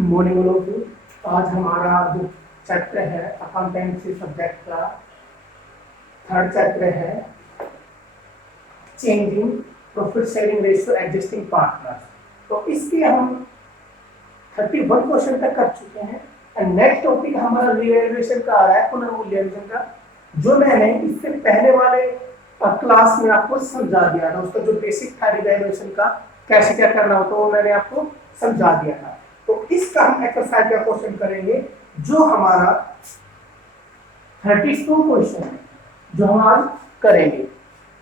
Morning लोग। आज हमारा जो चैप्टर है अकाउंटेंसी सब्जेक्ट का थर्ड चैप्टर है changing profit sharing ratio existing partners. तो इसके हम 31 क्वेश्चन तक कर चुके हैं। एंड नेक्स्ट टॉपिक हमारा रिवैल्यूएशन का आ रहा है, पुनर्मूल्यांकन का, जो मैंने इससे पहले वाले क्लास में आपको समझा दिया था। उसका जो बेसिक था रिवैल्यूएशन का कैसे क्या करना होता है वो मैंने आपको समझा दिया था। तो इसका हम एक्सरसाइज का क्वेश्चन करेंगे जो हमारा 32 क्वेश्चन है जो हम आज करेंगे।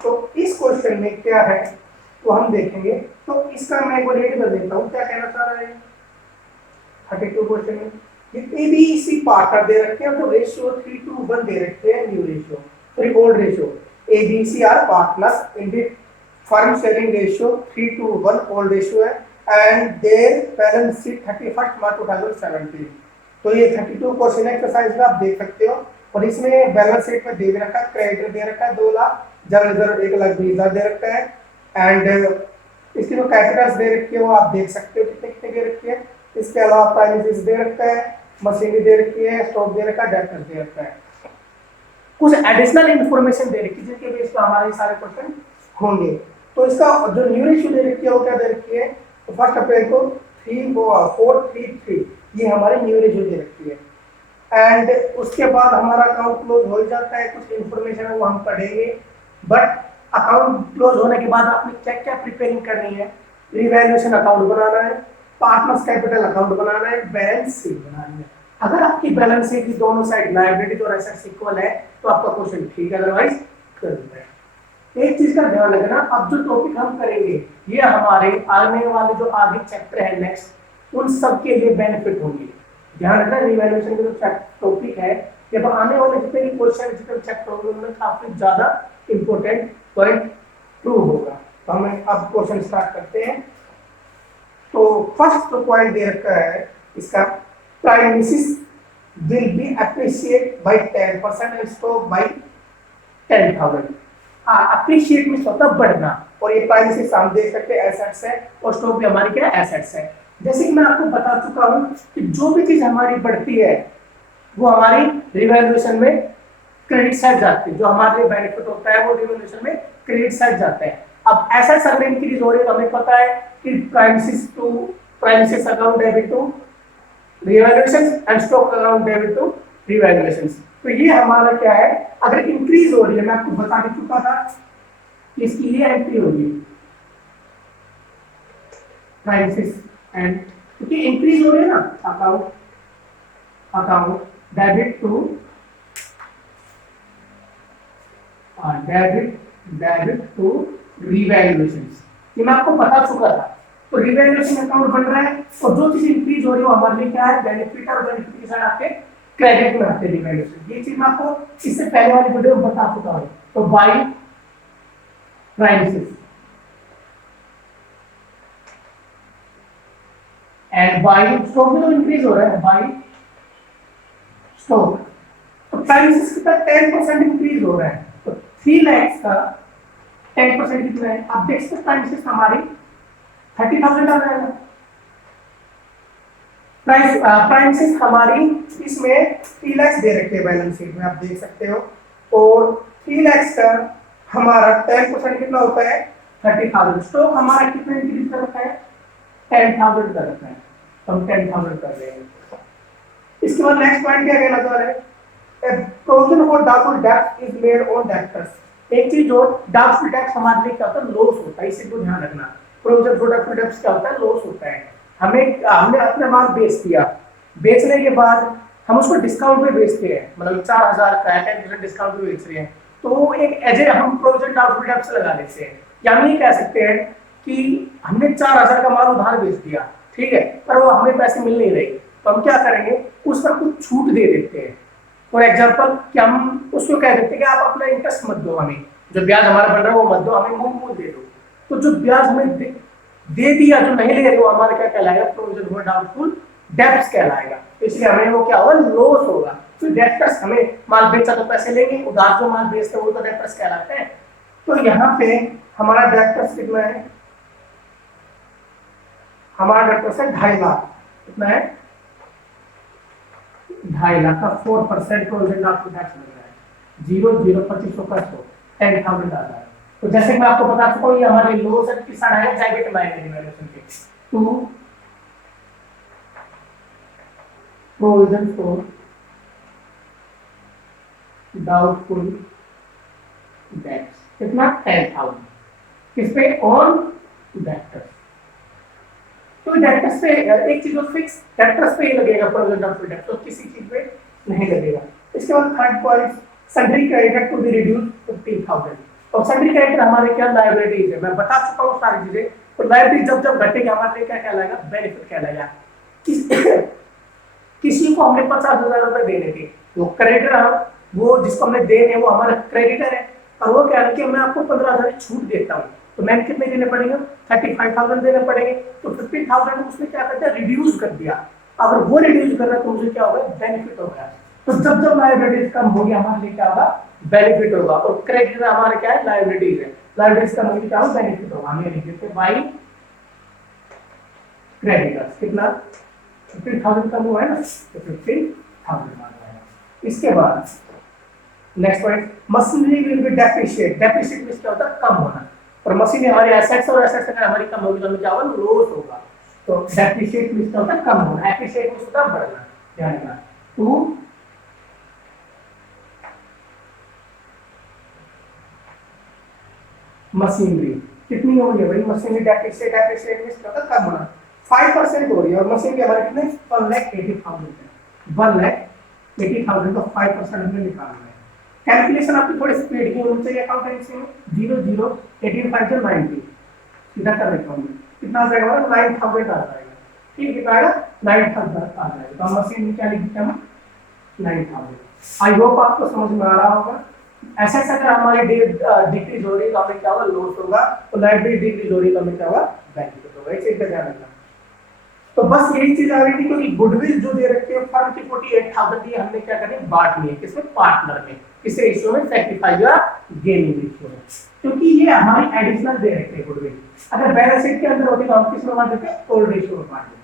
तो इस क्वेश्चन में क्या है तो हम देखेंगे। तो इसका मैं एक रीड कर देता हूँ क्या कहना चाह रहा है। 32 क्वेश्चन में एबीसी पार्टनर दे रखे हैं, तो रेशियो 3:1 दे रखे हैं, new ratio sorry old ratio. A B C are partners in the firm sharing ratio 3:1 old ratio है and their balance sheet 31 March 2017। तो ये 32 क्वेश्चन एक्सरसाइज में आप देख सकते हो। और इसमें बैलेंस शीट में दे रखा है, क्रेडिटर दे रखा है 2 लाख, जनरल रिजर्व 1,20,000 दे रखा है एंड इसकी जो कैपिटल्स दे रखी है वो आप देख सकते हो कितने कितने दे रखी है। इसके अलावा प्राइमरीज दे रखा है, मशीनरी दे रखी है, स्टॉक दे रखा है, डेटर्स दे रखा है, कुछ एडिशनल इंफॉर्मेशन दे रखी है जिनके बेस पर हमारे सारे क्वेश्चन होंगे। तो इसका जो न्यू रेशियो दे रखी है वो क्या दे रखी है, तो 1 अप्रैल को 3,433 ये हमारी न्यू रेशियो दे रखी है। एंड उसके बाद हमारा अकाउंट क्लोज हो जाता है, कुछ इंफॉर्मेशन है वो हम पढ़ेंगे। बट अकाउंट क्लोज होने के बाद आपने क्या क्या प्रिपेयरिंग करनी है, रिवैल्यूएशन अकाउंट बनाना है, पार्टनर्स कैपिटल अकाउंट बनाना है, बैलेंस शीट बनानी है। अगर आपकी बैलेंस शीट की दोनों साइड लायबिलिटी और एसेट्स इक्वल है तो आपका क्वेश्चन ठीक है, अदरवाइज कर दो। एक चीज का ध्यान रखना, अब जो टॉपिक हम करेंगे ये हमारे आने वाले जो आगे चैप्टर है नेक्स्ट उन सब के लिए बेनिफिट होंगे। ध्यान रखना रिवैल्यूएशन का जो टॉपिक है जब आने वाले जितने भी क्वेश्चन जितने चैप्टर होंगे उनमें काफी ज्यादा इंपॉर्टेंट पॉइंट प्रूव होगा। तो हम अब क्वेश्चन स्टार्ट करते हैं। तो फर्स्ट जो पॉइंट दे रखा है इसका, premises will be appreciate by 10% and stock by 10,000। Appreciate में होता बढ़ना, और ये प्राइमिसेस हम देख सकते हैं एसेट्स है और स्टॉक भी हमारी क्या एसेट्स है। जैसे कि मैं आपको बता चुका हूं कि जो भी चीज हमारी बढ़ती है वो हमारी रिवैल्यूएशन में क्रेडिट साइड जाती है, जो हमारे लिए बेनिफिट होता है वो रिवैल्यूएशन में क्रेडिट साइड जाता है। अब एसेट्स अगर इंक्रीज हो रही है तो हमें पता है कि premises account debit to revaluation and stock account debit to revaluation. तो ये हमारा क्या है, अगर इंक्रीज हो रही है, मैं आपको बता भी चुका था कि इसकी ये एंट्री होगी प्राइमिसेस एंड, क्योंकि इंक्रीज हो रही है ना account debit to debit to revaluation. ये मैं आपको बता चुका था। तो रिवैल्यूएशन अकाउंट बन रहा है और जो चीज इंक्रीज हो रही है वो हमारे लिए क्या है, बेनिफिट, और बेनिफिट के साथ आपके क्रेडिट में आते हैं रिवैल्यूएशन। ये चीज मैं आपको इससे पहले वाली वीडियो में बता चुका हूं। तो बाय प्राइमिसेस एंड बाय स्टॉक में तो इंक्रीज हो रहा है, बाय स्टॉक। तो प्राइमिसेस का 10% इंक्रीज हो रहा है, तो 3 लाख का 10% कितना है, आप देख सकते हैं प्राइमिसेस हमारी 30,000 आ जाएगा। प्राइमिसेस हमारी इसमें 3 लाख दे रखे हैं बैलेंस शीट में, आप देख सकते हो। और 3 लाख का हमारा 10% कितना होता है 30,000। स्टॉक हमारा कितना इंक्रीज कर रखा है 10,000 कर रखा है, तो हम 10,000 कर रहे हैं। इसके बाद नेक्स्ट पॉइंट क्या कहना चाह रहे हैं, प्रोविजन फॉर डाउटफुल डेब्ट इज मेड ऑन डेब्टर्स। एक चीज और, डाउटफुल डेब्ट हमारे लिए क्या होता है, लॉस होता है, इसी को ध्यान रखना। प्रोविजन फॉर डाउटफुल डेब्ट क्या होता है, लॉस होता है। हमने अपना माल बेच दिया, बेचने के बाद हम उसको डिस्काउंट पे बेचते हैं, मतलब 4,000 का है 10% डिस्काउंट पे बेच रहे हैं, तो एक एजे हम प्रोविजन डाउटफुल डेब्ट लगा देते हैं। या हम ये कह सकते हैं कि हमने 4,000 का माल उधार बेच दिया, ठीक है, पर वो हमें पैसे मिल नहीं रहे, तो हम क्या करेंगे, उस पर कुछ छूट दे देते हैं। फॉर एग्जाम्पल कि हम उसको कह देते हैं कि आप अपना इंटरेस्ट मत दो, हमें जो ब्याज हमारा बन रहा है वो मत दो, हमें मूल दे दो। तो जो ब्याज हमें दे दिया जो नहीं ले रहे वो हमारा क्या कहलाएगा, प्रोविजन फॉर डाउटफुल डेब्ट्स कहलाएगा। तो इसलिए हमें वो क्या होगा, लॉस होगा। तो डेब्टर्स, हमें माल बेचा तो पैसे लेंगे, उधार जो माल बेचते हैं वो तो डेब्टर्स कहलाते हैं। तो यहाँ पे हमारा डेब्टर्स कितना है, हमारा डेब्टर्स है 2.5 लाख, कितना है 2.5 लाख का 4% प्रोविजन ऑफ टैक्स लग रहा है। 0 0 25 का 100 10,000 आता है। तो जैसे मैं आपको बता चुका हूँ ये हमारे लो से किस तरह है डेबिट माइनस वैल्यूएशन के to provision for doubtful debts कितना 10,000 किस पे ऑन डेटर्स। तो डेटर्स पे एक चीज और फिक्स डेटर्स पे ही लगेगा प्रोविजन डाउटफुल डेट्स तो किसी चीज पे नहीं लगेगा। इसके बाद third point sundry creditor to be reduce 15,000 और सन्ड्री क्रेडिटर हमारे क्या लायबिलिटीज है मैं बता चुका हूँ सारी चीजें। तो लायबिलिटी जब जब घटेगी हमारे लिए क्या कहलाएगा बेनिफिट कहलाएगा। किसी को हमने 50,000 रुपए देने थे वो क्रेडिटर हम वो जिसको हमने देने वो हमारा क्रेडिटर है और वो कह रहा है कि मैं आपको 15,000 छूट देता हूँ तो मैंने कितने देने पड़ेंगे 35,000 देने पड़ेंगे। तो 15,000 उसने क्या करता है रिड्यूस कर दिया। अगर वो रिड्यूस कर रहा है तो मुझे क्या होगा बेनिफिट होगा। तो जब जब लायबिलिटीज कम होगी हमारे लिए क्या होगा बेनिफिट होगा। और क्रेडिटर हमारे क्या है लायबिलिटीज है लायबिलिटीज कम होगी क्या होगा बेनिफिट होगा। हमें लिख देते हैं बाई क्रेडिटर्स कितना 15,000 कम हुआ है ना तो 15,000 आ जाएगा। इसके बाद next point machinery will be depreciate. Depreciate means क्या होता है कम होना और मशीन हमारे एसेट्स और एसेट्स अगर हमारी कम होगी तो हमें क्या होगा लॉस होगा। तो डेप्रिशिएट मींस क्या होता है कम होना एप्रिशिएट मींस होता है बढ़ना। ध्यान रखना टू मशीनरी कितनी हो रही है भाई मशीनरी डेप्रिशिएट एप्रिशिएट मींस क्या होता है कम होना 5% हो रही है और मशीन की हमारे कितने 1,80,000 है 1,80,000 तो 5% हमने निकालना है। कैलकुलेशन आपकी थोड़ी स्पीड की होनी चाहिए अकाउंटेंसी में 0 0 18 5 90 सीधा कर देता हूँ कितना आ जाएगा हमारा 9,000 आ जाएगा। ठीक कितना आएगा 9,000 आ जाएगा। तो मशीन में क्या लिखते हैं हम 9,000। आई होप आपको समझ में आ रहा होगा। ऐसा अगर हमारी डिक्रीज हो रही है तो हमें क्या होगा लॉस होगा और लायबिलिटी डिक्रीज हो रही है तो हमें क्या होगा बेनिफिट होगा। इसे ध्यान रखना। तो बस यही चीज आ रही थी क्योंकि गुडविल जो दे रखी है फर्म की 48,000 दी हमने क्या करनी बांटनी है किसमें पार्टनर में किस रेशियो में 75 या गेनिंग रेशियो में क्योंकि ये हमारी एडिशनल दे रखी है गुडविल। अगर बैलेंस शीट के अंदर होती तो हम किसमें बांट देते ओल्ड रेशियो में बांट देते।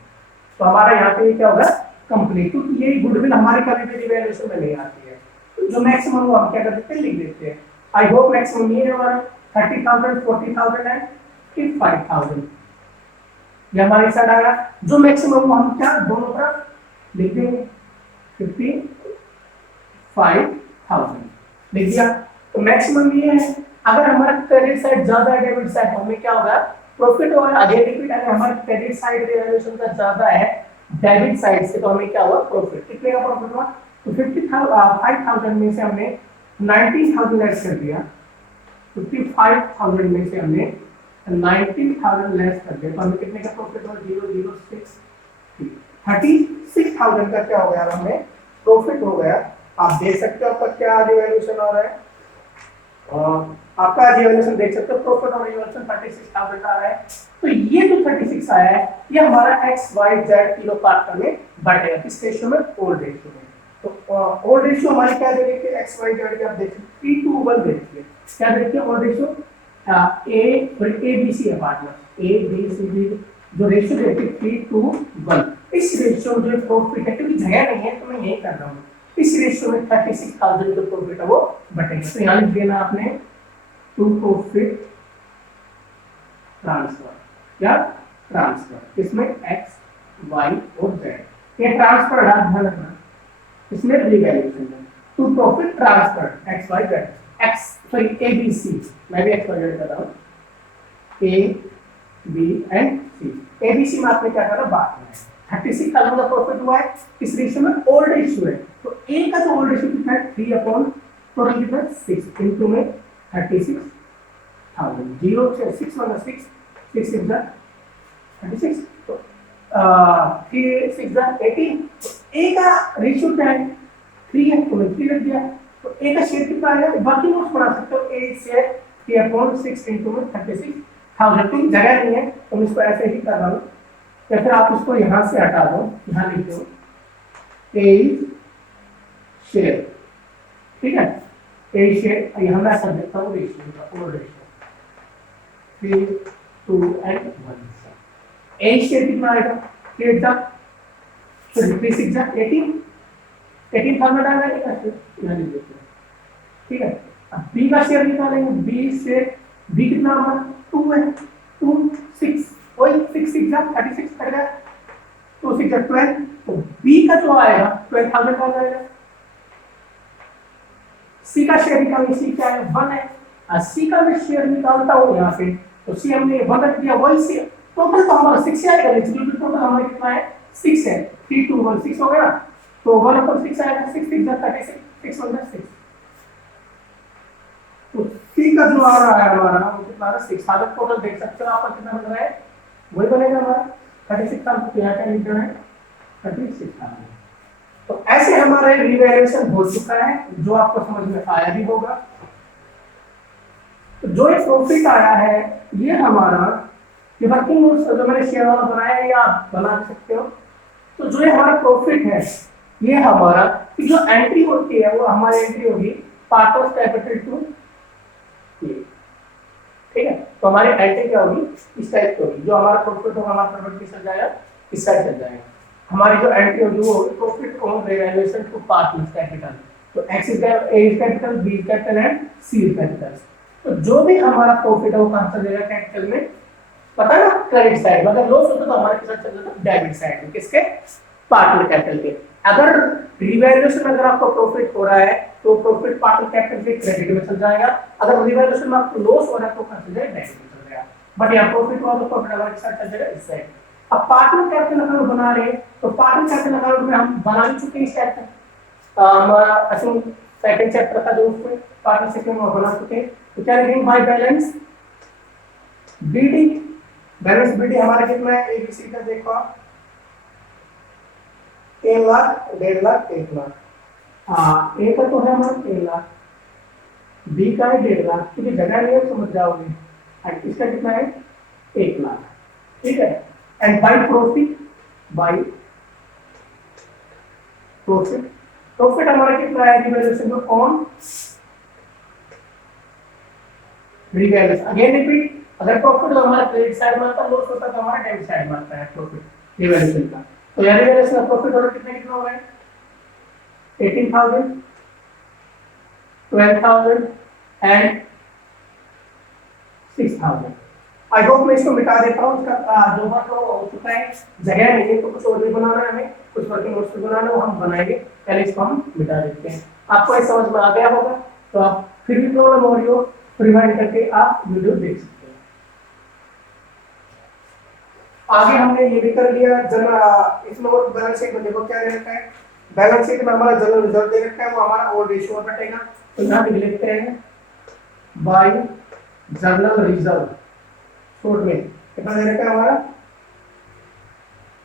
तो हमारा यहाँ पे क्या होगा कंप्लीट क्योंकि ये गुडविल हमारी कभी भी रिवैल्यूएशन में नहीं आती है। तो जो मैक्सिमम वो हम क्या कर देते हैं लिख देते हैं। आई होप मैक्सिमम ये है हमारा 30,000 40,000 एंड 55,000 ये हमारे साइड आएगा। जो मैक्सिमम हम क्या दोनों तरफ लिख देंगे 55,000 लिख दिया। तो मैक्सिमम ये है अगर हमारा क्रेडिट साइड ज्यादा है डेबिट साइड हमें क्या होगा प्रॉफिट होगा। अगेन रिपीट अगर हमारा क्रेडिट साइड रिवैल्यूएशन का ज्यादा है डेबिट साइड से तो हमें क्या होगा प्रॉफिट कितने का प्रॉफिट हुआ। तो 5,000 में से हमने 19,000 लेस कर दिया 55,000 में से हमने 19,000 लेस कर दिया तो हमें कितने का प्रॉफिट हुआ 006 36,000 का क्या हो गया हमें प्रॉफिट हो गया। आप देख सकते हो आपका क्या रिवैल्यूएशन हो रहा है और आपका रिवैल्यूएशन देख सकते हो प्रॉफिट और रिवैल्यूएशन 36,000 आ रहा है। तो ये जो 36 आया है ये हमारा एक्स वाई जेड तीनों पार्टनर में बांटेगा किस रेशियो में ओल्ड रेशियो में। तो ओल्ड रेशियो हमारी क्या दे रखी है एक्स वाई जेड की आप देखिए 3:1 दे रखी है क्या दे रखी है old ratio A B C है partner A B C D जो रेशियो दे रखी है 3:1। इस रेशियो में जो प्रॉफिट है क्योंकि जगह नहीं है तो मैं यही कर रहा हूँ इस रेशियो में 36,000 जो प्रॉफिट है वो बटेगा। तो यहाँ लिख देना आपने टू प्रॉफिट ट्रांसफर या ट्रांसफर इसमें एक्स वाई और जेड ये ट्रांसफर ध्यान रखना इसमें रिवैल्यूएशन है to profit transfer X Y Z X sorry A B C मैं भी एक्स वाई जेड कर रहा हूँ A B and C A B C में आपने क्या करना बात में 36,000 का प्रॉफिट हुआ है इस रेशियो में ओल्ड रेशियो है। तो ए का जो ओल्ड रेशियो कितना है 3 अपॉन टोटल कितना 6 इनटू में 36,000 0 6 1 6 6 6 36 तो 3 6 18 तो ए का रेशियो क्या है 3 है तो मैं 3 रख दिया। तो ए का शेयर कितना आएगा बाकी नोट्स बना सकते हो ए शेयर 3 अपॉन 6 इनटू में 36,000 तो जगह नहीं है तो मैं इसको ऐसे ही कर रहा हूँ या फिर आप इसको यहाँ से हटा दो यहाँ लिख दो ए शेयर ठीक है ए शेयर यहाँ मैं कर देता हूँ रेशियो का old ratio 3 2 and 1 A share कितना आएगा 3 6 18 18,000 आएगा का शेयर यहाँ लिख देते हैं, ठीक है। अब बी का शेयर निकालेंगे, बी से बी कितना हमारा 2 है, 2 6 वही 6 6 जा 36 कट गया, 2 6 जा 12, तो बी का जो आएगा 12,000 आ जाएगा। सी का शेयर निकालेंगे, सी क्या है 1 है, सी का मैं शेयर निकालता हूँ यहाँ से, तो सी हमने 1 रख दिया, वही सी टोटल तो हमारा 6 आएगा, लेकिन टोटल हमारा कितना है 6 है, 3 2 1 6 हो गया, तो 1/6 आएगा, 6 6 जा 36, 6 1 जा 6, तो सी का जो आ रहा है हमारा वो कितना आ रहा है 6, सारा टोटल देख सकते हो आप कितना बन रहा है, वही बनेगा हमारा 36 का, तो यहाँ का लिखना है 36 का। तो ऐसे हमारा रिवैल्यूएशन हो चुका है, जो आपको समझ में आया भी होगा। तो जो एक प्रॉफिट आया है ये हमारा, ये वर्किंग नोट्स जो मैंने शेयर वाला बनाया है, या आप बना सकते हो। तो जो ये हमारा प्रॉफिट है ये हमारा जो एंट्री होती है वो हमारी एंट्री होगी पार्ट ऑफ कैपिटल टू, ठीक है। तो हमारी एंट्री क्या होगी, इस टाइप की होगी, जो हमारा प्रॉफिट होगा हमारा प्रॉफिट किस चल जाएगा, इस साइड चल जाएगा। हमारी जो एंट्री होगी वो होगी profit on revaluation to partners capital, तो X is capital, B is capital and C is capital. तो जो भी हमारा प्रॉफिट है वो कहां चल जाएगा, कैपिटल में, पता है ना, क्रेडिट साइड में। अगर लॉस होता तो हमारे किस साइड चल जाता, डेबिट साइड में, किसके, पार्टनर कैपिटल के। अगर रिवैल्यूएशन में अगर आपको प्रॉफिट हो रहा है तो प्रॉफिट पार्टनर कैपिटल के क्रेडिट में चल जाएगा, अगर रिवैल्यूएशन में आपको लॉस हो रहा है तो कहां चल जाएगा, डेबिट में चल जाएगा। बट यहाँ प्रॉफिट हुआ तो प्रॉफिट हमारे साथ चल जाएगा इस साइड। अब पार्टनर कैपिटल अकाउंट बना रहे हैं तो पार्टनर कैपिटल अकाउंट में हम बना ही चुके हैं इस टाइप का, हमारा असम सेकंड चैप्टर का जो उसमें पार्टनरशिप में बना चुके हैं। तो क्या लिखेंगे, by balance BD, balance BD हमारा कितना है, एबीसी का देखो आप 3 लाख 1.5 लाख 1 लाख, हाँ ए का तो है हमारा 3 लाख, बी का है 1.5 लाख, क्योंकि जगह नहीं है समझ जाओगे, और इसका कितना है 1 लाख, ठीक है। And by profit, by profit, profit हमारा कितना है रिवैल्यूएशन में ऑन रिवैल्यूएशन, अगेन रिपीट, अगर प्रॉफिट हमारा क्रेडिट साइड में आता है, लॉस होता है तो हमारा डेबिट साइड में आता है प्रॉफिट रिवैल्यूएशन का। तो यार रिवैल्यूएशन का प्रॉफिट और कितना हो रहा है 18,000, 12,000 एंड 6,000। आई होप मैं इसको मिटा देता हूँ, इसका जो वर्क हो चुका है, जगह नहीं है तो कुछ और भी बनाना है हमें, कुछ वर्किंग नोट्स भी बनाना है वो हम बनाएंगे, पहले इसको हम मिटा देते हैं। आपको ये समझ में आ गया होगा, तो आप फिर भी प्रॉब्लम हो रही हो रिवाइंड करके आप वीडियो देख सकते हैं। आगे हमने ये भी कर लिया, इसमें बैलेंस शीट में देखो क्या दे रखा है, बैलेंस शीट में हमारा जनरल रिजर्व दे रखा है, वो हमारा ओल्ड रेशियो में बटेगा, तो यहाँ पे लिखते हैं बाय जनरल रिजर्व, शॉर्ट में कितना दे रखा है हमारा,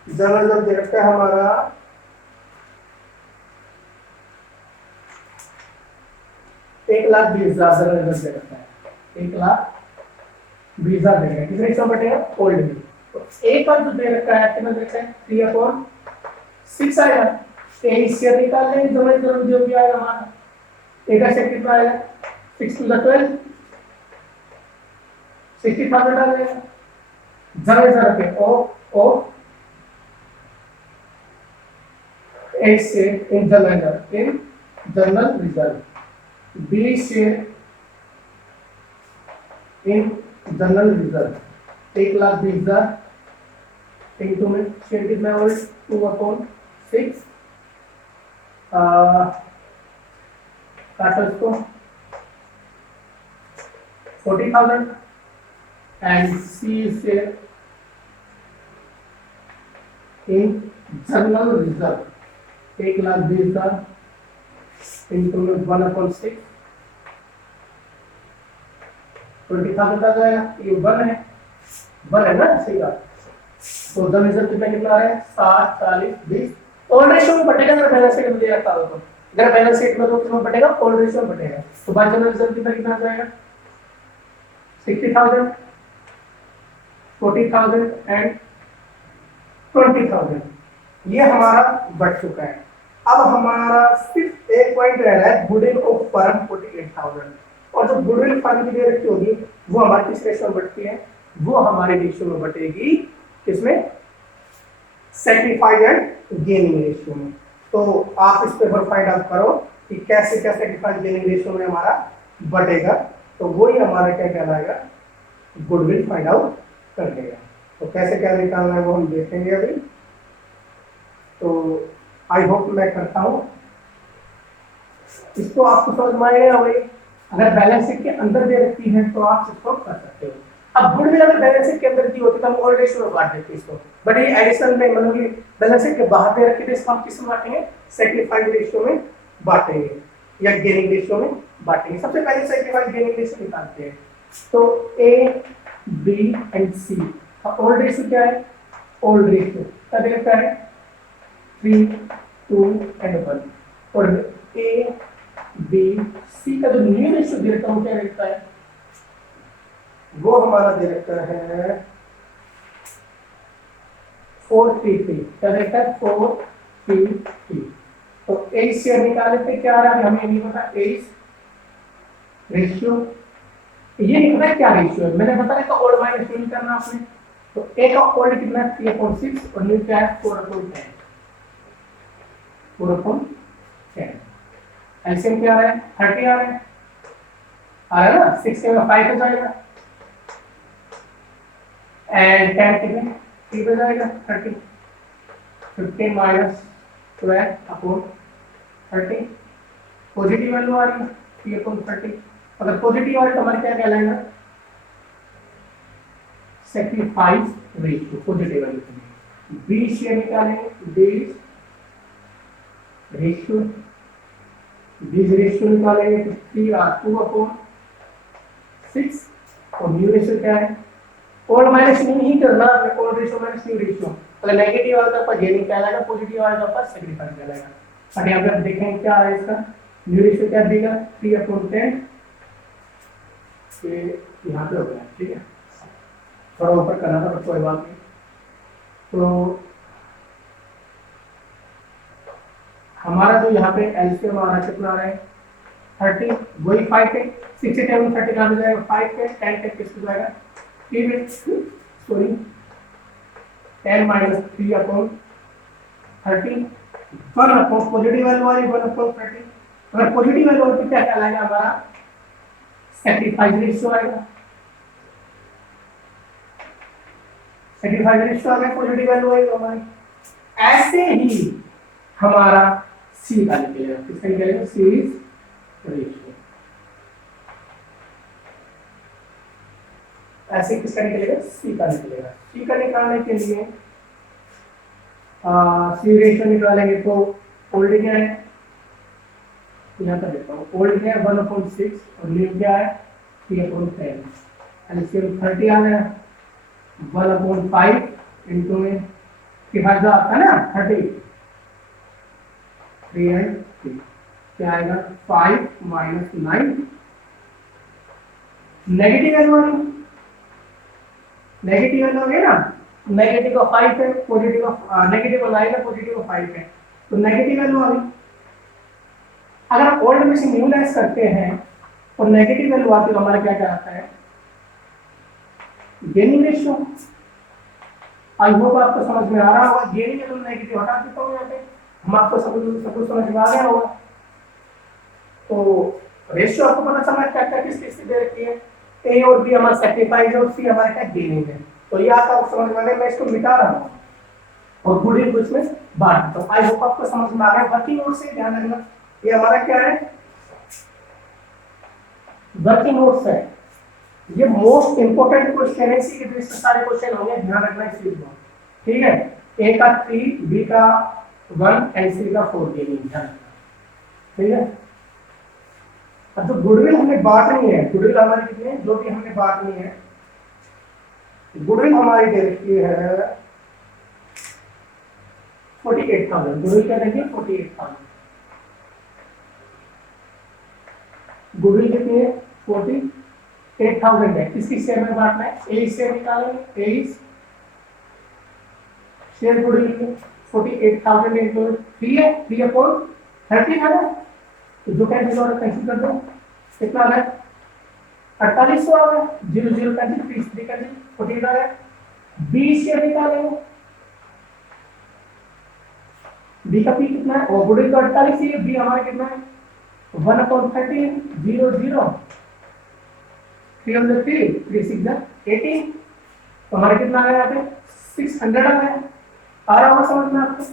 जनरल रिजर्व दे रखा है हमारा 1,20,000 जनरल रिजर्व दे रखा है, 1,20,000 दे रखा है, किस रेशियो में बटेगा, ओल्ड में। तो एक का जो दे रखा है कितना दे रखा है 3/6 आएगा, तो यही शेयर निकाल लेंगे, जनरल रिजर्व जो भी आएगा हमारा, एक का शेयर कितना आएगा 6 to the 12, 60,000 आ जाएगा, जनरल रिजर्व पे ओ 8 share in general reserve, B share in general reserve 1,20,000 into में शेयर कितना है 2/6, काटो इसको 40,000 and C share in general reserve 1,20,000 into में 1/6, 20,000 आ जाएगा, ये 1 है ना, सही बात। तो जनरल रिजर्व कितना है 60 40 20, ओल्ड रेशियो में बटेगा, अगर बैलेंस शीट में दे रखा हो तो, अगर बैलेंस शीट में तो कितना बटेगा, ओल्ड रेशियो में बटेगा। तो बाय जनरल रिजर्व कितना आ जाएगा 60,000, 40,000 एंड 20,000, ये हमारा बढ़ चुका है। अब हमारा सिर्फ एक पॉइंट रह रहा है, गुडविल ऑफ फर्म 48,000, और जो गुडविल फर्म की दे रखी होगी वो हमारी किस रेशियो में बढ़ती है, वो हमारे रेशियो में बढ़ेगी, किसमें, सेक्रीफाइस एंड गेनिंग रेशियो में। तो आप इस पे फाइंड आउट करो कि कैसे कैसे डिफरेंट गेनिंग रेशियो में हमारा बढ़ेगा, तो वही हमारा क्या कहलाएगा, गुडविल फाइंड आउट कर देगा। तो कैसे क्या निकालना है वो हम देखेंगे अभी। तो आई होप मैं करता हूँ इसको, आपको समझ में आएगा भाई। अगर बैलेंस शीट के अंदर दे रखी है तो आप इसको कर सकते हो। अब गुडविल अगर बैलेंस शीट के अंदर की होती तो हम ओल्ड रेशियो में बांट देते इसको, बट ये एडिशन में मतलब कि बैलेंस शीट के बाहर दे रखी थी, इसको हम किस में बांटेंगे, सैक्रिफाइस रेशियो में बांटेंगे या गेनिंग रेशियो में बांटेंगे। सबसे पहले सैक्रिफाइस गेनिंग रेशियो निकालते हैं। तो A B and C, old ratio क्या है, ओल्ड रेशियो क्या देता है 3 2 एंड 1, और ए बी सी का जो न्यू रेशियो दे रखा है वो क्या रहता है, वो हमारा दे रखा है 4:3, क्या रहता है 4:3। तो ए शेयर निकाले थे, क्या आ रहा है हमें नहीं पता, ए रेशियो, ये नहीं पता क्या रेशियो है, मैंने बताया तो ओल्ड माइनस न्यू करना आपने। तो ए का ओल्ड कितना है 3/6 और न्यू क्या है 4/10, 4/10। एलसीएम क्या आ रहा है 30 आ रहा है ना, 6 के में 5 हो जाएगा एंड 10 के में 3 हो जाएगा 30, 15 माइनस 12/30, पॉजिटिव वैल्यू आ रही है 3/30। अगर पॉजिटिव आ रही तो हमारे क्या कहलाएगा, sacrifice ratio positive value. B share निकालेंगे, बी रेशियो, बीज रेशियो निकालेंगे तो 3/2/6 और न्यू रेशियो क्या है, ओल्ड माइनस न्यू ही करना, old ratio minus new ratio. अगर नेगेटिव आएगा तो गेनिंग कहलाएगा, पॉजिटिव आएगा तो सैक्रिफाइस कहलाएगा। और यहाँ पे आप देखेंगे क्या है इसका न्यू रेशियो क्या देगा 3/10, ये यहाँ पे हो गया, ठीक है, थोड़ा ऊपर करना था कोई बात नहीं। तो हमारा जो यहाँ पे एलसीएम आ रहा है कितना आ रहा है 30, वही 5 है, 6 से 10 30 कहाँ जाएगा 5 है, 10 के किस हो जाएगा 3 में, सॉरी 10 माइनस 3/30, 1/, पॉजिटिव वैल्यू आ रही 1/30। अगर पॉजिटिव वैल्यू होती क्या कहलाएगा हमारा, सैक्रिफाइस रेशियो आएगा, सैक्रिफाइस रेशियो आ गया, पॉजिटिव वैल्यू आएगा हमारी। ऐसे ही हमारा सी का निकलेगा, किसका निकलेगा सीरीज रेशियो, ऐसे किसका निकलेगा सी का निकलेगा। सी का निकालने के लिए सी रेशियो निकालेंगे तो ओल्ड क्या है, यहाँ पर देखता हूँ, ओल्ड क्या है 1/6 और न्यू क्या है 3/10, एलसीएम 30 आ गया, 1/5 इंटू में किफायदा आता है ना 30, 3 and 3 क्या आएगा 5 माइनस 9, नेगेटिव वैल्यू आ रही, नेगेटिव वैल्यू हो गया ना, नेगेटिव का 5 है, पॉजिटिव का नेगेटिव का 9 है, पॉजिटिव का 5 है, तो नेगेटिव वैल्यू आ गई। अगर ओल्ड में से न्यू लेस करते हैं और नेगेटिव वैल्यू आती है तो हमारा क्या कहलाता है, गेनिंग रेशियो। आई होप आपको समझ में आ रहा होगा, गेनिंग वैल्यू नेगेटिव हटा देता हूं यहाँ पे, हम आपको सब कुछ समझ में आ गया होगा। तो रेशियो आपको पता चला क्या क्या किस किस दे रखी है, ए और बी हमारा सैक्रिफाइस है और सी हमारा क्या गेनिंग है। तो ये आपको समझ में आ गया, मैं इसको मिटा रहा हूँ और गुडविल को इसमें बांट देता हूँ। आई होप आपको समझ में आ गया। वर्किंग नोट से ध्यान रखना, ये हमारा क्या है वर्किंग नोट्स है, ये मोस्ट इंपोर्टेंट क्वेश्चन है, इसी के बेस पे सारे क्वेश्चन होंगे, ध्यान रखना इस चीज को, ठीक है। ए का 3, बी का 1 एंड सी का 4 गेनिंग, ध्यान रखना, ठीक है। अब जो गुडविल हमने बांटनी है, गुडविल हमारी कितनी है, जो भी हमने बांटनी है, गुडविल हमारी दे रखी है 48,000, गुडविल क्या देखिए 48,000, गुडविल कितनी है 48,000 है। किसकी शेयर में बांटना है, ए शेयर निकालेंगे, ए शेयर गुडविल 48,000 इंटू 3 है, 3/30 है ना, तो जो कैंसिल हो रहा है कैंसिल कर दो, कितना आ रहा है 4800 आ गया, 0 कैंसिल, 3 कैंसिल, 48 आ गया। बी शेयर निकालेंगे, बी का पी कितना है, और गुडविल तो 48 ही है, बी हमारा कितना है 1/13 0 0 303 3 6 18, तो हमारा कितना आया यहाँ पे 600 आया। आ रहा होगा समझ में आपको।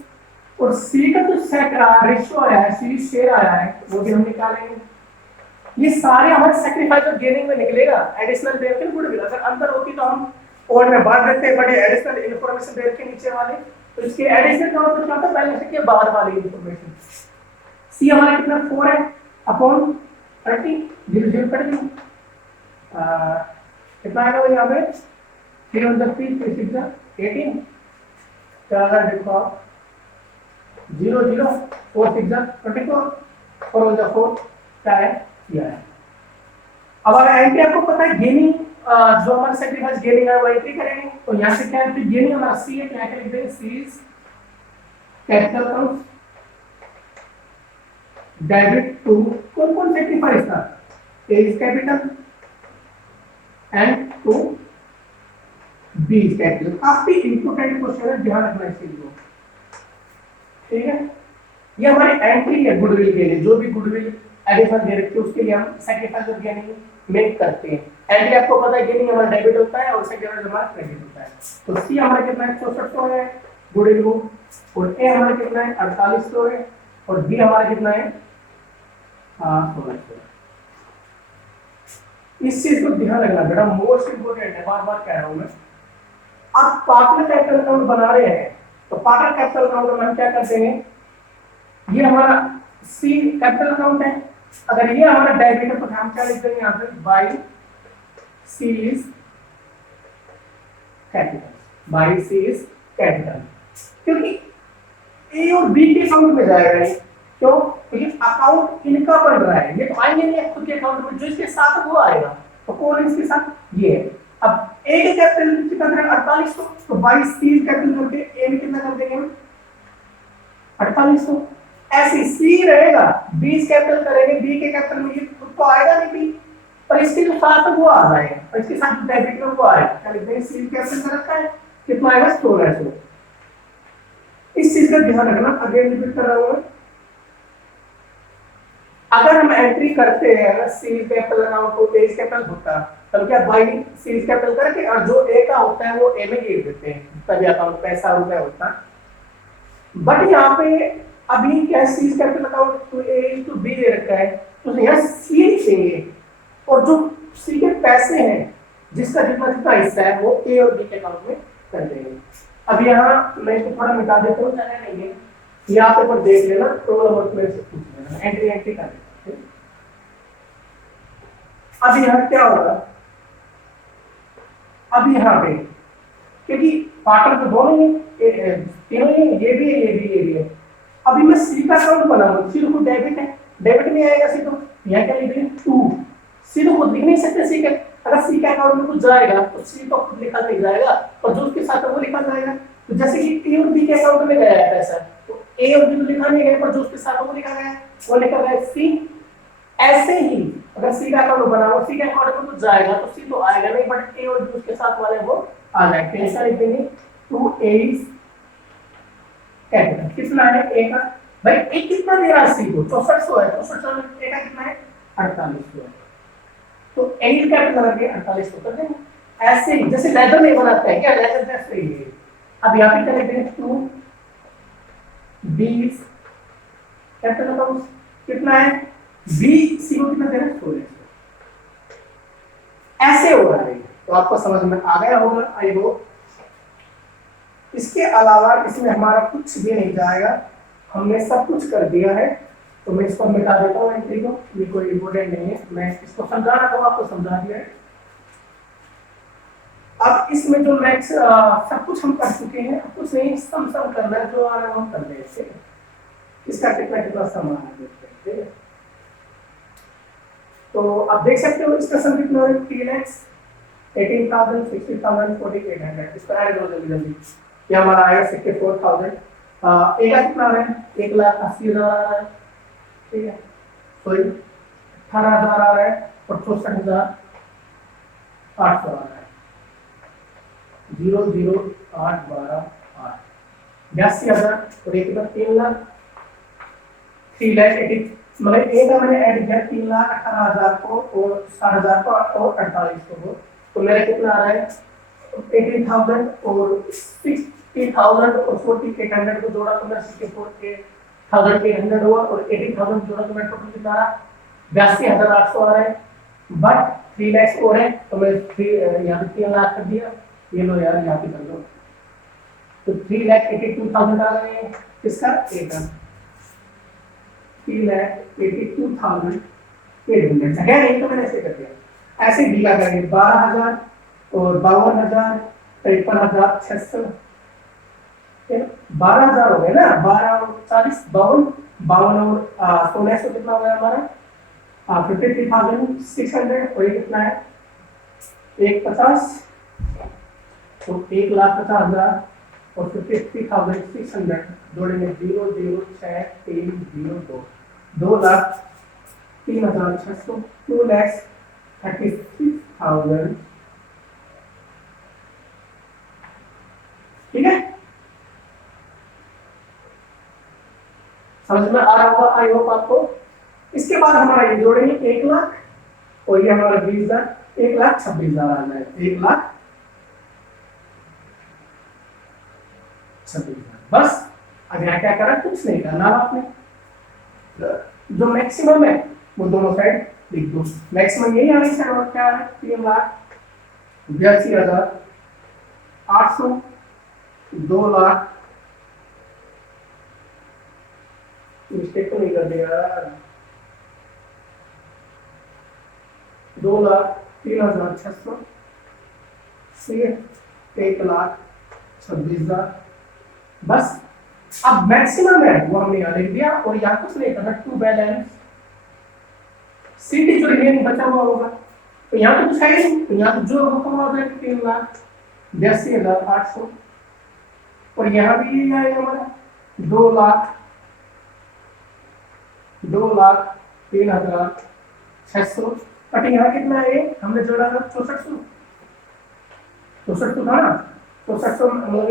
और सी का जो रेशियो आया है, सी शेयर आया है, वो भी हम निकालेंगे। ये सारे हमारे सेक्रीफाइस और गेनिंग में निकलेगा। एडिशनल देयर के गुडविल अगर अंदर होती तो हम और में बांट देते हैं, बट ये एडिशनल इंफॉर्मेशन देयर के नीचे वाले, तो इसके एडिशनल का मतलब क्या होता है, बैलेंस शीट के बाहर वाली इंफॉर्मेशन। सी हमारा कितना 4 है अपॉन 30 0 0 कट गया, कितना आएगा भाई यहाँ पे 3 on the 3 3 6 18, क्या आएगा देखो आप 0 0 4 6 24 4 on the 4 क्या है किया है। अब अगर एंट्री आपको पता है गेनिंग, जो हमारे सेक्रीफाइस गेनिंग है वो एंट्री करेंगे, तो यहाँ से क्या है गेनिंग हमारा सी है, क्या लिख देंगे C is capital account debit to कौन कौन सेक्रीफाइस था, A is capital and to B is capital. काफी इंपोर्टेंट क्वेश्चन है, ध्यान रखना इस चीज को, ठीक है। ये हमारी एंट्री है गुडविल के लिए, जो भी गुडविल एडिशन दे रखी है उसके लिए हम सेक्रीफाइस और गेनिंग मेक करते हैं। एंट्री आपको पता है गेनिंग हमारा डेबिट होता है और सेक्रीफाइस हमारा क्रेडिट होता है। तो सी हमारा कितना है 6400 है गुडविल को, और ए हमारा कितना है 4800 है, और बी हमारा कितना है 1600। इस चीज को ध्यान रखना बेटा, मोस्ट इंपोर्टेंट है, बार बार कह रहा हूं मैं। आप पार्टनर कैपिटल अकाउंट बना रहे हैं, तो पार्टनर कैपिटल अकाउंट में हम क्या कर देंगे, ये हमारा सी कैपिटल अकाउंट है, अगर ये हमारा डेबिट है तो हम क्या लिख देंगे यहाँ पे by C is capital, by C is capital, क्योंकि ए और बी के अकाउंट में जाएगा ये, क्यों, क्योंकि अकाउंट इनका बन रहा है, ये तो आएंगे नहीं खुद के अकाउंट में, जो इसके साथ वो आएगा, तो कौन इसके साथ ये है। अब ए के कैपिटल कितना है 4800, तो बाय सी कैपिटल करके ए में कितना कर देंगे 4800। ऐसे सी रहेगा, बी कैपिटल करेंगे, बी के कैपिटल में ये खुद तो आएगा नहीं बी, पर इसके जो साथ वो आ जाएगा, और इसके साथ डेबिट में वो आएगा, क्या लिखते हैं सी कैपिटल कर रखा है, कितना आएगा 1600। इस चीज का ध्यान रखना, अगेन रिपीट कर रहा हूं मैं। अगर हम एंट्री करते हैं सी कैपिटल अकाउंट को ए कैपिटल होता, तब क्या बाय सी कैपिटल करके, और जो ए का होता है वो ए में गिर देते हैं, तभी अकाउंट पैसा रुपए होता। बट यहाँ पे अभी क्या C capital account to A to B दे रखा है, तो यहाँ सी लिखेंगे, और जो सी के पैसे हैं जिसका जितना जितना हिस्सा है वो ए और बी के अकाउंट में कर देंगे। अब यहाँ मैं इसको थोड़ा मिटा देता हूँ, जाना नहीं है, यहाँ पे पर देख लेना, प्रॉब्लम वर्क मेरे से पूछ लेना, एंट्री एंट्री कर देते। अब यहाँ क्या होगा, अब यहाँ पे क्योंकि पार्टनर तो दोनों ही तीनों ही, ये भी है ये भी ये भी है। अभी मैं सी का अकाउंट बनाऊंगा, सी को डेबिट है, डेबिट में आएगा सी, तो यहाँ क्या लिख देंगे 2, सी तो खुद लिख नहीं सकते सी के, अगर सी के अकाउंट में कुछ जाएगा तो सी तो खुद लिखा नहीं जाएगा, और जो उसके साथ है वो लिखा जाएगा। तो जैसे कि ए और बी के अकाउंट में गया है पैसा, तो ए और बी तो लिखा नहीं गया, पर जो उसके साथ है वो लिखा गया, वो लिखा गया सी। ऐसे ही अगर सी का अकाउंट बनाओ, सी के अकाउंट में कुछ जाएगा तो सी तो आएगा नहीं, बट ए और बी उसके साथ वाले वो आ जाएंगे। ऐसा लिख देंगे 2a इज कैपिटल, कितना है ए का, भाई ए कितना दे रहा है सी को 6400 है, 6400 ए का कितना है 4800 है, तो ए इज कैपिटल करके 4800 कर देंगे। ऐसे ही जैसे लेजर में बनाते हैं, क्या लेजर जैसे ही है। अब यहाँ पे क्या लिख देंगे 2b इज कैपिटल अकाउंट, कितना है बी सी को कितना दे रहा है 1600। ऐसे हो रहा है, तो आपको समझ में आ गया होगा आई होप। इसके अलावा इसमें हमारा कुछ भी नहीं जाएगा, हमने सब कुछ कर दिया है, तो मैं इसको मिटा देता हूँ एंट्री को, ये कोई इम्पोर्टेंट नहीं है, मैं इसको समझाना था आपको समझा दिया है। अब इसमें जो मैक्स सब कुछ हम कर चुके हैं, अब कुछ नहीं सम करना है, जो आ रहा है हम कर देंगे, इसका कितना कितना सम आ रहा है। तो आप देख सकते हो इसका सम कितना है 3 lakhs 18,000 60,000 4800, इसका ऐड करो जल्दी जल्दी, ये हमारा आएगा 64,000। ए का कितना है 1,80,000 आ रहा है, ठीक है, सॉरी 18,000 आ रहा है, और 64,800 आ रहा है, 0 0 8 12 8 82,000, और एक 3 लाख 3 लाख 80 मतलब ए का मैंने ऐड किया 3,18,000 को और 60,000 को और 48 को, तो मेरा कितना आ रहा है 18,000 और 60,000 और 4800 को जोड़ा तो मेरा 64,800 हुआ और 18,000 जोड़ा तो मेरा टोटल कितना आ रहा 82,800 आ रहा है। बट 3 लाख और है तो मैं 3 यहाँ पे 3 लाख कर दिया, ये लो यार यहाँ पे कर दो, तो 3,82,000 आ रहे हैं इसका ए का 3,82,800 है नहीं तो मैंने ऐसे कर दिया। ऐसे डी का करेंगे 12,000 और 52,000 53,600 12,000 हो गए ना, 12 और 40 52 और 1600 कितना हो गया हमारा 53,600 और ये कितना है 1,50 तो 1,50,000 और 53,600 जोड़ेंगे 0,06,302 2,03,600 2,36,000 ठीक है। समझ में आ रहा होगा आई होप आपको। इसके बाद हमारा ये जोड़ेंगे 1 लाख और ये हमारा 20,000 1,26,000 आ जाए 1,26,000 बस। अब यहाँ क्या करा कुछ नहीं करना आपने, जो मैक्सिमम है वो दोनों साइड लिख दो। मैक्सिमम यही आने से और क्या है 3,82,800 2 लाख मिस्टेक तो नहीं कर दिया 2,03,600 ठीक है 1,26,000 बस। अब मैक्सिमम है वो हमने यहाँ लिख दिया और यहाँ कुछ नहीं करना टू बैलेंस सीटी जो रिमेनिंग बचा हुआ होगा तो यहाँ तो कुछ है ही नहीं, तो यहाँ तो जो रकम आ जाएगी 3,82,800 और यहाँ भी ये आएगा हमारा 2,03,600 बट यहाँ कितना है हमने जोड़ा था 6400 तो था ना 6400 मतलब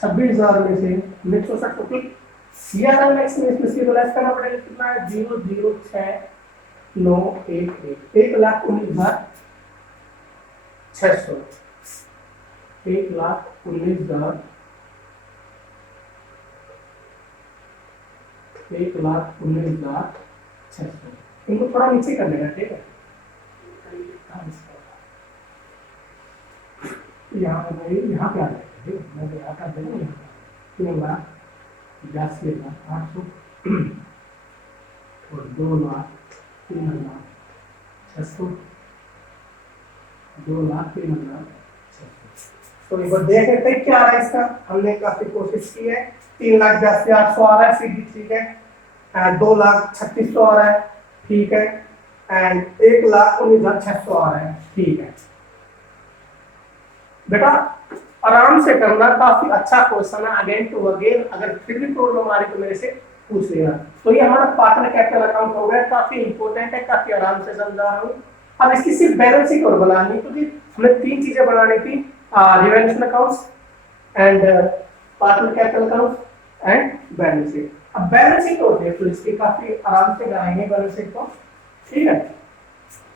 1,26,000 में से 6400 की सिया था मैक्सिमम इसमें सीरो लेस करना पड़ेगा कितना है 0,06,911 1,19,600 1,19,600 इनको थोड़ा नीचे कर लेना ठीक है। यहाँ पे आ जाएगा मैं यहाँ कर देंगे यहाँ 3,82,800 और 2,03,600 2,03,600 तो एक बार देख लेते हैं क्या आ रहा है इसका। हमने काफी कोशिश की है 3,82,800 आ रहा है सीधी ठीक है 2,36,000 आ रहा है ठीक है एंड 1,19,600 आ रहा है ठीक है। बेटा आराम से करना, काफी अच्छा क्वेश्चन है अगेन टू अगेन, अगर फिर भी प्रॉब्लम आ रही तो मेरे से पूछ लेना। तो ये हमारा पार्टनर कैपिटल अकाउंट हो गया, काफी इंपॉर्टेंट है, काफी आराम से समझा रहा हूँ। अब इसकी सिर्फ बैलेंस शीट और बनानी क्योंकि हमें 3 चीजें बनानी थी revaluation accounts and partner capital accounts and balance sheet. अब बैलेंस शीट होती है तो इसकी काफी आराम से बनाएंगे बैलेंस शीट को ठीक है,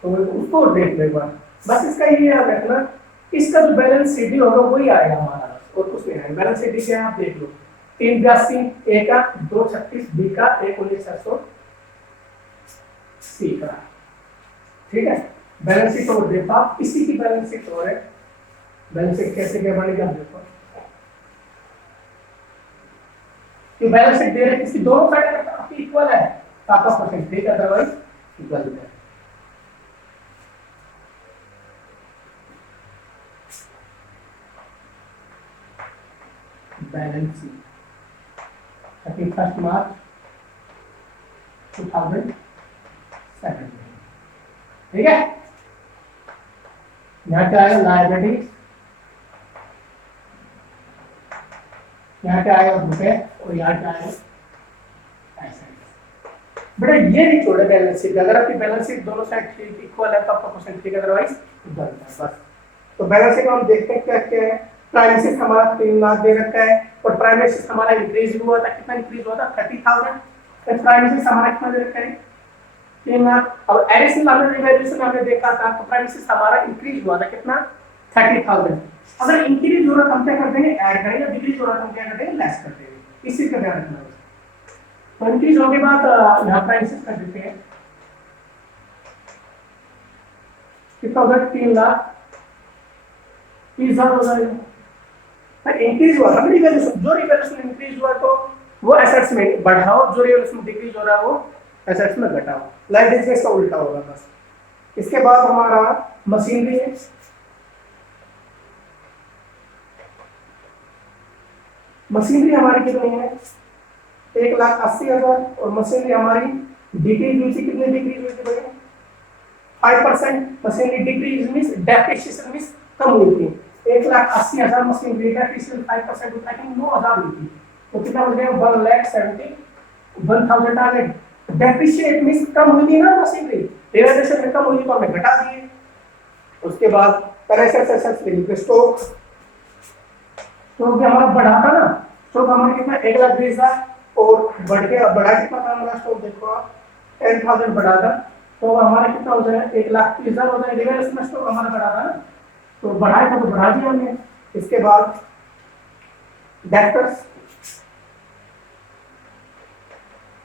तो उसको देख लो एक बार। बस इसका ये याद रखना इसका जो बैलेंस शीट होगा वही आएगा हमारा और कुछ नहीं आएगा। बैलेंस शीट क्या है आप देख लो 3,82 ए का 2,36 बी का 1,19,600 सी का ठीक है। बैलेंस शीट और देखो आप इसी की बैलेंस शीट और है, बैलेंस शीट कैसे क्या बनेगी आप देखो कि बैलेंस शीट दे रहे इसकी दोनों साइड आपकी इक्वल है तो आपका परसेंटेज अदरवाइज इक्वल है। बैलेंस शीट 31 मार्च 2007 ठीक है। यहाँ क्या आएगा लायबिलिटीज, यहाँ क्या आएगा रुपए और यहाँ क्या आएगा ऐसा। बेटा ये नहीं छोड़े बैलेंस शीट, अगर आपकी बैलेंस शीट दोनों साइड इक्वल है तो आपका क्वेश्चन ठीक है अदरवाइज बस। तो बैलेंस शीट हम देखते हैं क्या क्या है प्राइमेसिस हमारा 3 लाख दे रखा है और प्राइमेसिस हमारा इंक्रीज हुआ था, कितना इंक्रीज हुआ था 30,000। तो प्राइमेसिस हमारा कितना दे रखा है 3 लाख। अब एडिशनल हमने रिवैल्यूएशन हमने देखा था तो प्राइमेसिस हमारा इंक्रीज हुआ था कितना 30,000। अगर इंक्रीज हो रहा तो हम क्या कर देंगे ऐड करेंगे, डिक्रीज हो रहा तो हम क्या कर देंगे लेस कर देंगे। इसी का ध्यान रखना है। तो इंक्रीज होने के बाद यहाँ प्राइमेसिस कर देते हैं कितना होगा 3 लाख 30,000 हो जाएगा। इंक्रीज हुआ था रिवैल्यूएशन, जो रिवैल्यूएशन इंक्रीज हुआ तो वो एसेट्स में बढ़ाओ, जो रिवैल्यूएशन डिक्रीज हो रहा है वो एसेट्स में घटाओ। लाइक इसका उल्टा होगा बस। इसके बाद हमारा मशीनरी है, मशीनरी हमारी कितनी है 1,80,000 और मशीनरी हमारी डिक्रीज हुई थी, कितनी डिक्रीज हुई थी भाई 5%। Machinery decrease means depreciation means कम हुई थी। 1,80,000 मशीनरी डेप्रिसिएशन 5% होता है कि 9,000 हुई थी तो कितना हो गया 1,71,000 आ गए। डेप्रिशिएट मींस कम हुई थी ना मशीनरी, रिवैल्यूएशन में कम हुई तो हमने घटा दिए। उसके बाद करेक्शन सेशंस लिखे स्टॉक, स्टॉक हमारा बढ़ा था ना, स्टॉक हमारा कितना 1,20,000 और बढ़ के बढ़ा कितना था हमारा स्टॉक देखो आप 10,000 बढ़ा था तो हमारा कितना हो जाएगा 1,30,000 हो जाएगा। रिवैल्यूएशन में स्टॉक हमारा बढ़ा था ना तो बढ़ाए था तो बढ़ा दिया हमने। इसके बाद डेब्टर्स,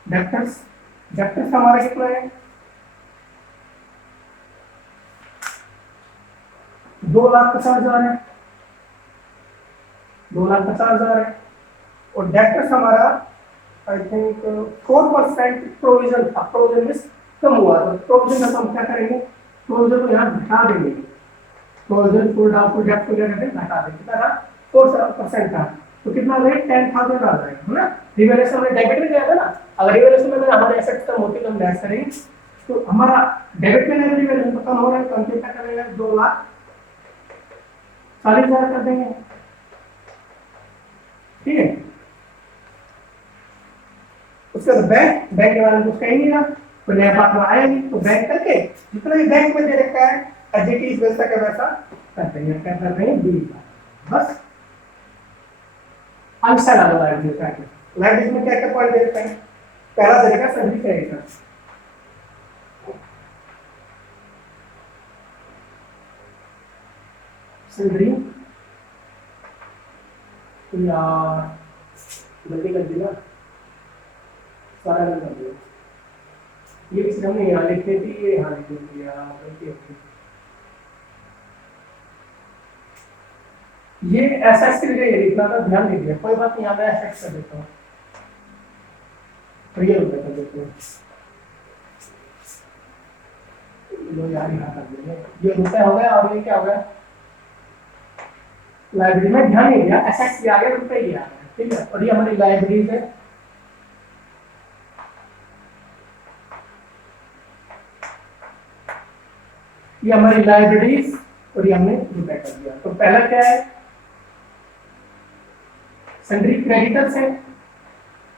डेब्टर्स डेब्टर्स हमारा कितना है 2,50,000 है, 2,50,000 है और डेब्टर्स हमारा आई थिंक 4% प्रोविजन था, प्रोविजन में कम हुआ तो प्रोविजन का हम क्या करेंगे प्रोविजन को यहाँ घटा देंगे। प्रोविजन फुल डाउटफुल डेब्ट को क्या करते हैं घटा देंगे, कितना था 4% था तो कितना हो गया 10,000 आ जाएगा है ना। रिवैल्यूएशन में डेबिट में गया था ना, अगर रिवैल्यूएशन में हमारे एसेट्स कम होते तो हम लेस करेंगे तो हमारा डेबिट में रिवैल्यूएशन कम हो रहा है तो हम क्या करेंगे 2,40,000 कर देंगे। ठीक है, उसके बाद बैंक, बैंक के बारे में कुछ कहेंगे ना तो नया बात में आया नहीं तो बैंक करके जितना भी बैंक में दे रखा है एडजेक्टिव वैसा का वैसा करते हैं, क्या कर रहे हैं 20 बस। आंसर आ रहा है लाइब्रेरी में क्या क्या पॉइंट दे रखा है, पहला दे रखा सभी क्रेडिटर, सैलरी यार गलती कर दी ना, सारा गलत कर दिया, ये किसी हमने यहाँ लिख दी थी, ये यहाँ लिख दी यार गलती हो गई। ये एसएस के लिए लिखना था, ध्यान दीजिए कोई बात नहीं, यहाँ मैं एसएस कर देता हूँ तो ये रुपये कर देते हैं लो यार यहाँ कर देंगे, ये रुपये हो गया और ये क्या हो गया लाइब्रेरी में ध्यान नहीं दिया एसएस आ गया रुपये ये आ गया। ठीक है, और ये हमारी लाइब्रेरी है, ये हमारी लाइब्रेरीज और ये हमने रुपए कर दिया। तो पहला क्या है सन्ड्री क्रेडिटर्स है,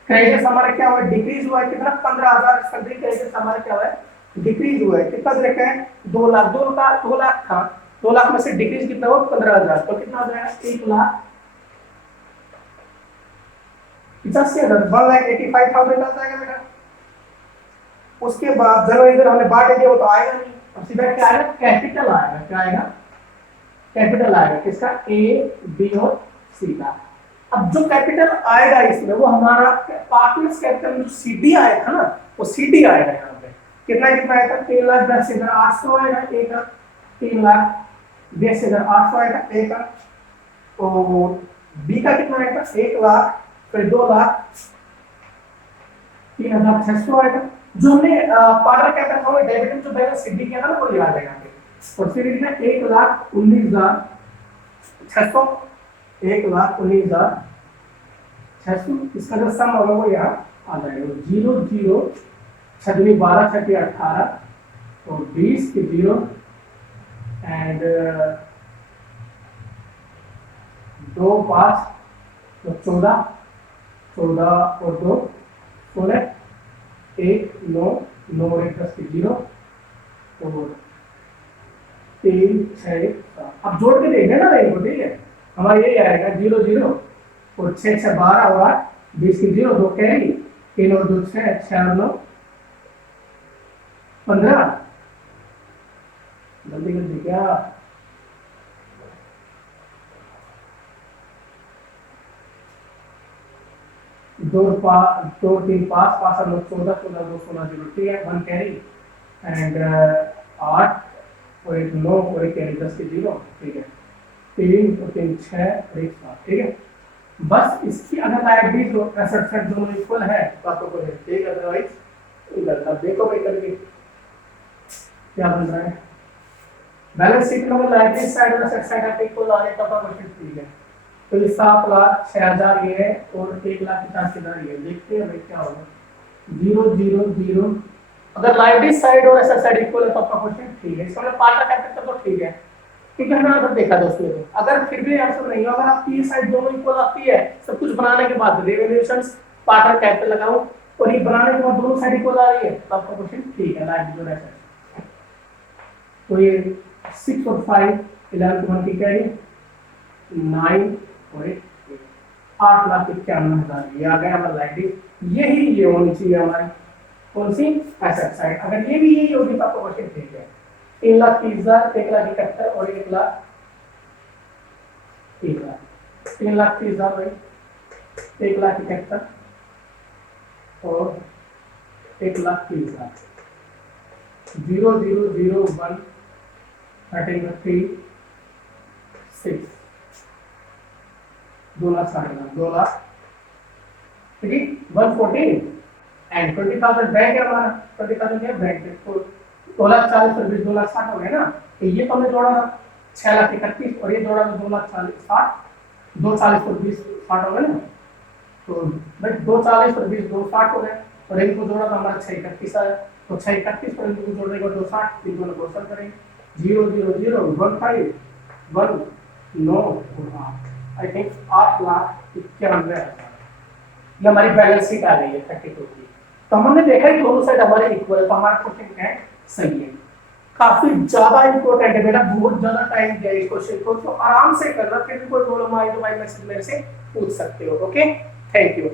क्रेडिटर्स हमारा क्या हुआ डिक्रीज हुआ है कितना 15,000, सन्ड्री क्रेडिटर्स हमारा क्या हुआ है डिक्रीज हुआ है कितना दे रखा है 2 लाख, 2 लाख था 2 लाख में से डिक्रीज कितना हुआ 15,000 तो कितना हो जाएगा 1,85,000 1,85,000 आ जाएगा बेटा। उसके बाद जनवरी इधर हमने बांट दिया वो तो आएगा नहीं, अब सीधा क्या आएगा कैपिटल आएगा, क्या आएगा कैपिटल आएगा किसका ए बी और सी का। अब जो कैपिटल आएगा इसमें वो हमारा पार्टनर्स कैपिटल में जो सीडी आया था ना वो सीडी आएगा यहाँ पे कितना कितना आएगा 3,10,800 आएगा एक, 3,10,800 आएगा एक, और बी का कितना आएगा 1 लाख, फिर 2 लाख 3,600 आएगा। जो हमने पार्टनर कैपिटल हमें डेबिट में जो बैलेंस सीडी किया था ना वो याद है यहाँ पे, और सीडी में 1,19,600 1,19,600 इसका जो सम होगा वो यहाँ आ जाएगा 0 0 छठवीं 12 छठी 18 तो 20 की 0 एंड 2 5 तो 14 और 2 16 1 9 9 और 1 10 की 0 तो 3 6 7 अब जोड़ के देंगे ना इनको, ठीक है हमारा यही आएगा 0 0 और 6 6 12 और 8 20 की 0 2 कैरी 3 और 2 6 6 और 9 15 जल्दी जल्दी क्या 2 3 5 5 और 9 14 14 2 16 0 ठीक है 1 कैरी एंड 8 और एक 9 और एक कैरी 10 की 0 ठीक है 3 और 3 6 और एक 7 ठीक है। बस इसकी अगर लाइबिलिटी जो एसेट साइड दोनों इक्वल है तो आपको कोई ठीक है, अदरवाइज इधर का देखो भाई करके क्या बन रहा है। बैलेंस शीट में अगर लाइबिलिटी साइड और एसेट साइड आपके इक्वल आ रहे तो आपका क्वेश्चन ठीक है। तो ये 7,06,000 ये है और 1,85,000 ये, देखते हैं भाई क्या होगा 0 0 0। अगर लाइबिलिटी साइड और एसेट साइड इक्वल है तो आपका क्वेश्चन ठीक है। इसका मतलब पार्ट कैपिटल तो ठीक है क्योंकि हमने अगर देखा दोस्तों तो अगर फिर भी आंसर नहीं हो, अगर आपकी ये साइड दोनों इक्वल आती है सब कुछ बनाने के बाद रिवैल्यूएशंस पार्ट कैपिटल लगाओ और ये बनाने के बाद दोनों साइड इक्वल आ रही है तो आपका क्वेश्चन ठीक है लाइबिलिटी और एसेट। तो ये 6 और 5 11 1 की कैरी 9 और 8,91,000 ये आ गया हमारा लाइबिलिटी। यही ये होनी चाहिए हमारी कौन सी एसेट साइड। अगर ये भी यही होगी तो आपका क्वेश्चन ठीक है। 3,30,000 1,71,000 और 1,01,000 3,30,000 भाई 1,71,000 और 1,30,000 0 0 0 1 13 6 2,60,000 2,00,000 ठीक है 114 एंड 20,000 बैंक है हमारा 20,000 है बैंक है तो 2,40,000 पर 2,60,000 हो गया ना। तो ये तो हमने जोड़ा 6,31,000 और ये जोड़ा 2,60,000 2,40,000 पर 20,60 हो गया ना। तो भाई 2,40,000 पर 20 2,60 हो गया और इनको जोड़ा तो हमारा 6,31 आया तो 6,31 पर इनको जोड़ने को 2,60 तीन दोनों क्वेश्चन करेंगे 0 0 0 1 5 1 9 और 8 आई थिंक 8,91,000 ये हमारी बैलेंस शीट आ गई है 32 की। तो हमने देखा है दोनों साइड हमारे इक्वल है तो हमारा क्वेश्चन क्या है सही है। काफी ज्यादा इंपॉर्टेंट है बेटा, बहुत ज्यादा टाइम दिया इस क्वेश्चन को तो आराम से करना, फिर भी कोई प्रॉब्लम आए तो भाई मैसेज मेरे से पूछ सकते हो। Okay thank you.